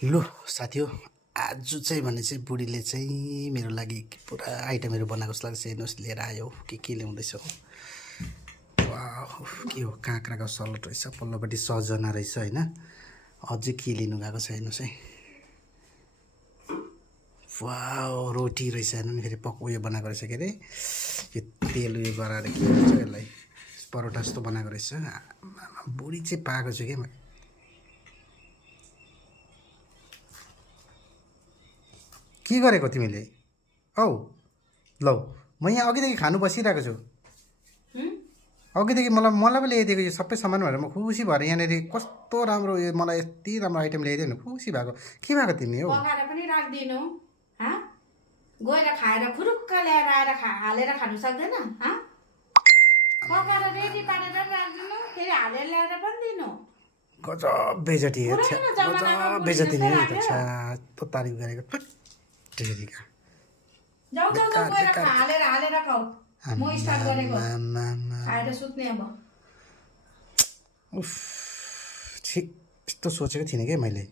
लु साथी हो आज चाहिँ भने चाहिँ बुढीले चाहिँ मेरो लागि पुरा आइटमहरू बनाएको जस्तो लाग्छ हेर्नुहोस् लिएर आयो के ल्याउँदैछ वाह के हो काँक्राको सलाद रहेछ पल्लोपट्टि सजना रहेछ होइन अझै के लिनु गएको छ हेर्नुहोस् है वाह रोटी रहेछ हेर्नु नि फेरि उयो बनाएको रहेछ के अरे यो तेल उयो गराएर के भन्छ यसलाई परोटा जस्तो बनाएको रहेछ बुढी चाहिँ पाएको छु क्या के गरेको तिमीले औ लौ म यहाँ अघिदेखि खानु बसिरहेको छु अघिदेखि मलाई पो ल्याइदिएको यो सबै सामान भएर म खुसी भएर यहाँनिर कस्तो राम्रो यो मलाई यति राम्रो आइटम ल्याइदियो भने खुसी भएको के भएको तिमी हो पकाएर पनि राख्दिनु गएर खाएर फुरुक्क ल्याएर आएर हालेर खानु सक्दैन पकाएर रेडी पारेर राख्दिनु फेरि हालेर ल्याएर पनि दिनु गजब बेजती हो गजब बेजती नै त छ तारिफ गरेको टेरीका जाऊ गएर हालेर खाऊ म स्टार्ट गरेको खाएर सुत्ने अब उफ यस्तो सोचेको थिइनँ क्या मैले